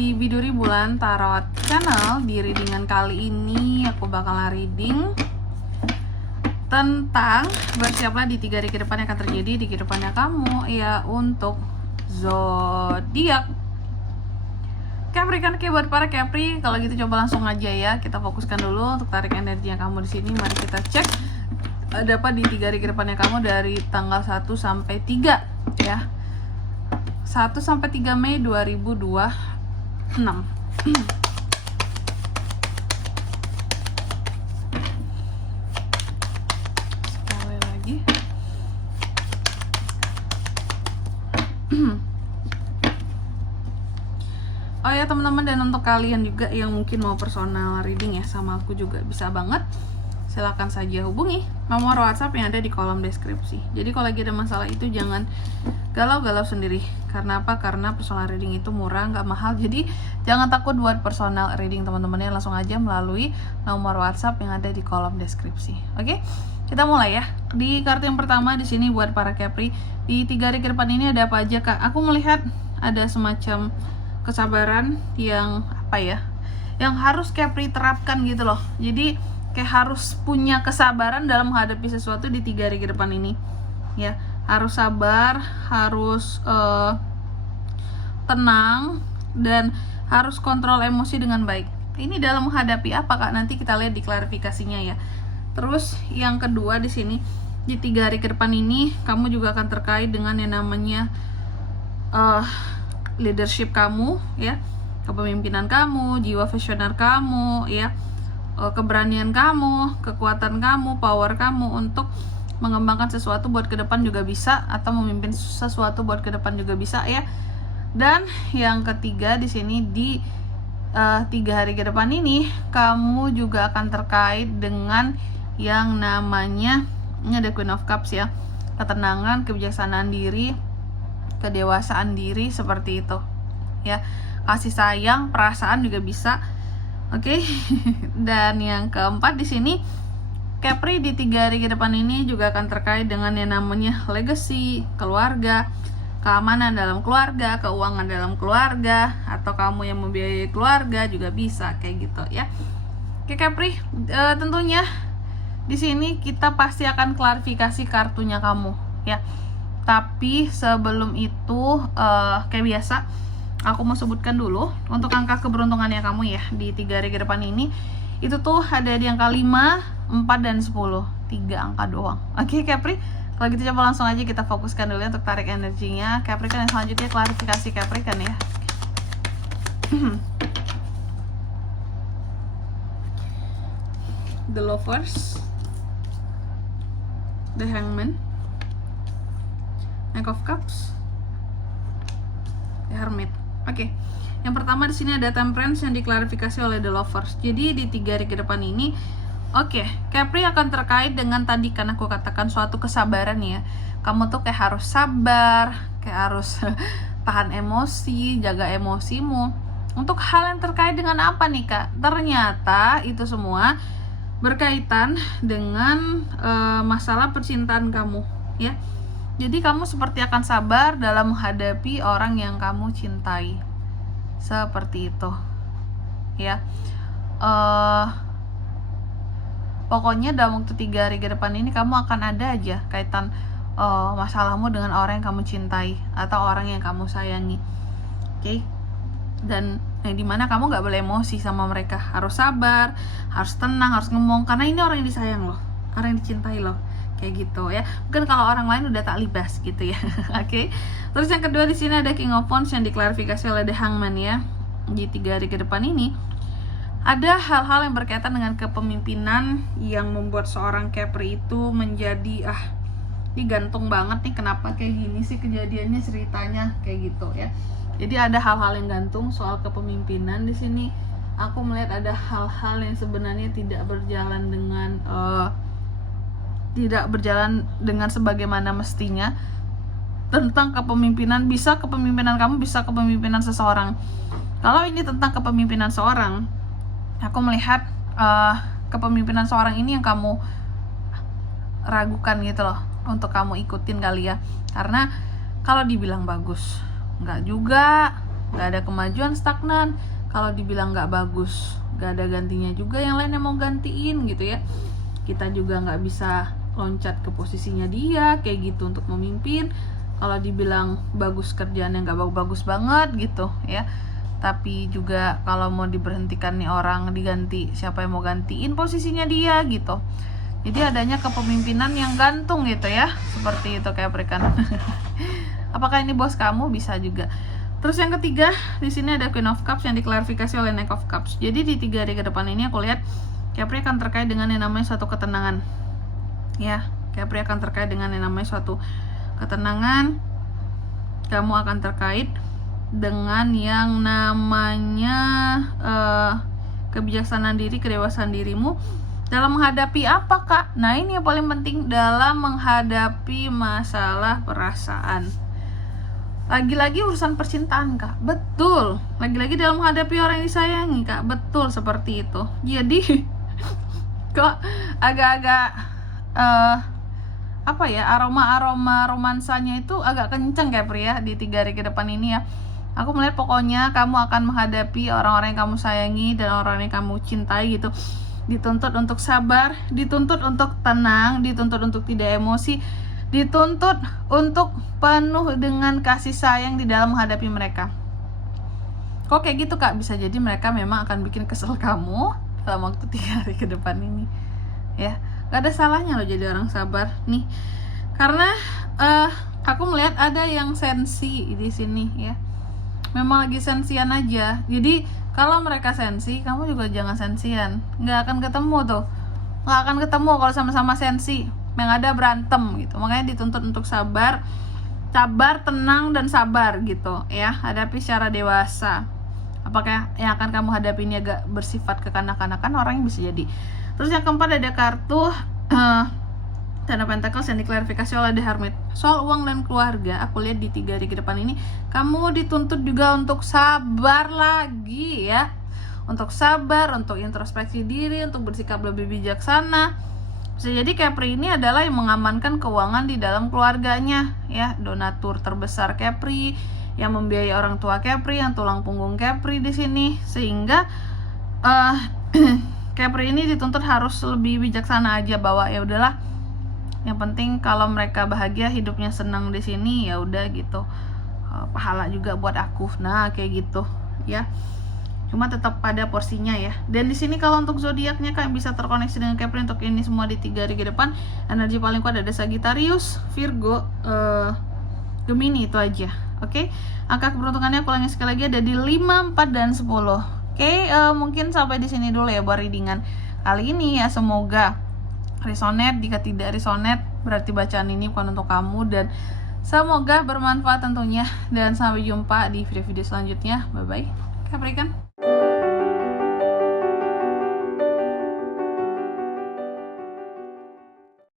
di Biduri Bulan Tarot Channel. Di readingan kali ini aku bakalan reading tentang bersiaplah di 3 hari ke depan yang akan terjadi di kehidupannya kamu ya untuk zodiak Capri. Kan kayak buat para Capri, kalau gitu coba langsung aja ya, kita fokuskan dulu untuk tarik energinya kamu di sini. Mari kita cek ada apa di 3 hari ke depannya kamu dari tanggal 1 sampai 3 ya. 1 sampai 3 Mei 2026. Sekali lagi. Oh ya teman-teman, dan untuk kalian juga yang mungkin mau personal reading ya sama aku juga bisa banget. Silakan saja hubungi nomor WhatsApp yang ada di kolom deskripsi. Jadi kalau lagi ada masalah itu jangan galau-galau sendiri. Karena apa? Karena personal reading itu murah, nggak mahal. Jadi jangan takut buat personal reading teman-temannya, langsung aja melalui nomor WhatsApp yang ada di kolom deskripsi. Oke? Kita mulai ya. Di kartu yang pertama di sini buat para Capri, di 3 hari ke depan ini ada apa aja, Kak? Aku melihat ada semacam kesabaran yang apa ya? Yang harus Capri terapkan gitu loh. Jadi kayak harus punya kesabaran dalam menghadapi sesuatu di 3 hari ke depan ini ya. Harus sabar, harus tenang, dan harus kontrol emosi dengan baik. Ini dalam menghadapi apa, Kak? Nanti kita lihat di klarifikasinya ya. Terus yang kedua di sini, di 3 hari ke depan ini kamu juga akan terkait dengan yang namanya leadership kamu ya, kepemimpinan kamu, jiwa visioner kamu ya, keberanian kamu, kekuatan kamu, power kamu untuk mengembangkan sesuatu buat ke depan juga bisa, atau memimpin sesuatu buat ke depan juga bisa ya. Dan yang ketiga di sini di 3 hari ke depan ini kamu juga akan terkait dengan yang namanya, ini ada Queen of Cups ya, ketenangan, kebijaksanaan diri, kedewasaan diri, seperti itu ya. Kasih sayang, perasaan juga bisa. Oke. Dan yang keempat di sini Capri di 3 hari ke depan ini juga akan terkait dengan yang namanya legacy, keluarga, keamanan dalam keluarga, keuangan dalam keluarga, atau kamu yang membiayai keluarga juga bisa kayak gitu ya. Oke Capri, tentunya di sini kita pasti akan klarifikasi kartunya kamu ya. Tapi sebelum itu kayak biasa aku mau sebutkan dulu untuk angka keberuntungannya kamu ya di 3 hari ke depan ini. Itu tuh ada di angka 5, 4, dan 10. 3 angka doang. Oke Capri, kalau gitu coba langsung aja kita fokuskan dulu ya untuk tarik energinya Capri. Kan yang selanjutnya klarifikasi Capri kan ya. The Lovers, The Hangman, Knight of Cups, The Hermit. Oke. Yang pertama di sini ada Temperance yang diklarifikasi oleh The Lovers. Jadi di 3 hari ke depan ini, Capri akan terkait dengan tadi kan aku katakan suatu kesabaran ya. Kamu tuh kayak harus sabar, kayak harus tahan emosi, jaga emosimu. Untuk hal yang terkait dengan apa nih, Kak? Ternyata itu semua berkaitan dengan masalah percintaan kamu ya. Jadi kamu seperti akan sabar dalam menghadapi orang yang kamu cintai. Seperti itu ya. Pokoknya dalam waktu 3 hari ke depan ini kamu akan ada aja kaitan masalahmu dengan orang yang kamu cintai atau orang yang kamu sayangi. Oke. Dan dimana kamu gak boleh emosi sama mereka. Harus sabar, harus tenang, harus ngomong, karena ini orang yang disayang loh, orang yang dicintai loh, kayak gitu ya. Mungkin kalau orang lain udah tak libas gitu ya. Oke. Terus yang kedua di sini ada King of Wands yang diklarifikasi oleh The Hangman ya. Di 3 hari ke depan ini ada hal-hal yang berkaitan dengan kepemimpinan yang membuat seorang Capri itu menjadi ini gantung banget nih, kenapa kayak gini sih kejadiannya, ceritanya kayak gitu ya. Jadi ada hal-hal yang gantung soal kepemimpinan di sini. Aku melihat ada hal-hal yang sebenarnya tidak berjalan dengan sebagaimana mestinya tentang kepemimpinan. Bisa kepemimpinan kamu, bisa kepemimpinan seseorang. Kalau ini tentang kepemimpinan seorang, aku melihat kepemimpinan seorang ini yang kamu ragukan gitu loh untuk kamu ikutin kali ya. Karena kalau dibilang bagus, enggak juga. nggak ada kemajuan, stagnan. Kalau dibilang nggak bagus, nggak ada gantinya juga yang lain yang mau gantiin gitu ya. Kita juga nggak bisa loncat ke posisinya dia kayak gitu untuk memimpin. Kalau dibilang bagus kerjaannya nggak bagus banget gitu ya, tapi juga kalau mau diberhentikan nih orang, diganti, siapa yang mau gantiin posisinya dia gitu. Jadi adanya kepemimpinan yang gantung gitu ya, seperti itu Capricorn. Apakah ini bos kamu? Bisa juga. Terus yang ketiga, di sini ada Queen of Cups yang diklarifikasi oleh Knight of Cups. Jadi di 3 hari ke depan ini aku lihat Capri akan terkait dengan yang namanya suatu ketenangan. Ya, Capri akan terkait dengan yang namanya suatu ketenangan. Kamu akan terkait dengan yang namanya kebijaksanaan diri, kedewasaan dirimu dalam menghadapi apa, Kak? Nah, ini yang paling penting, dalam menghadapi masalah perasaan. Lagi-lagi urusan percintaan, Kak. Betul. Lagi-lagi dalam menghadapi orang yang disayangi, Kak. Betul seperti itu. Jadi kok agak-agak apa ya, aroma romansanya itu agak kenceng Capri ya di 3 hari ke depan ini ya. Aku melihat pokoknya kamu akan menghadapi orang-orang yang kamu sayangi dan orang yang kamu cintai gitu. Dituntut untuk sabar, dituntut untuk tenang, dituntut untuk tidak emosi, dituntut untuk penuh dengan kasih sayang di dalam menghadapi mereka. Kok kayak gitu, Kak? Bisa jadi mereka memang akan bikin kesel kamu dalam waktu 3 hari ke depan ini ya. Gak ada salahnya loh jadi orang sabar nih, karena aku melihat ada yang sensi di sini ya. Memang lagi sensian aja. Jadi kalau mereka sensi, kamu juga jangan sensian. Nggak akan ketemu tuh, nggak akan ketemu kalau sama-sama sensi. Yang ada berantem gitu. Makanya dituntut untuk sabar, tenang dan sabar gitu ya. Hadapi secara dewasa. Apakah yang akan kamu hadapi ini agak bersifat kekanak-kanakan? Orangnya bisa jadi. Terus yang keempat ada kartu Ten of Pentacles yang diklarifikasi oleh The Hermit. Soal uang dan keluarga, aku lihat di 3 hari ke depan ini kamu dituntut juga untuk sabar lagi ya. Untuk sabar, untuk introspeksi diri, untuk bersikap lebih bijaksana. Bisa jadi Capri ini adalah yang mengamankan keuangan di dalam keluarganya ya. Donatur terbesar Capri, yang membiayai orang tua Capri, yang tulang punggung Capri di sini, sehingga Capri ini dituntut harus lebih bijaksana aja, bahwa ya udahlah, yang penting kalau mereka bahagia, hidupnya senang di sini, ya udah gitu. Pahala juga buat aku. Nah, kayak gitu ya. Cuma tetap pada porsinya ya. Dan di sini kalau untuk zodiaknya kalian bisa terkoneksi dengan Capri untuk ini semua di 3 hari ke depan. Energi paling kuat ada Sagittarius, Virgo, Gemini, itu aja. Oke. Angka keberuntungannya aku ulangi sekali lagi, ada di 5, 4 dan 10. Oke, mungkin sampai di sini dulu ya buat readingan kali ini ya. Semoga resonate. Jika tidak resonate, berarti bacaan ini bukan untuk kamu, dan semoga bermanfaat tentunya. Dan sampai jumpa di video-video selanjutnya. Bye bye Capricorn.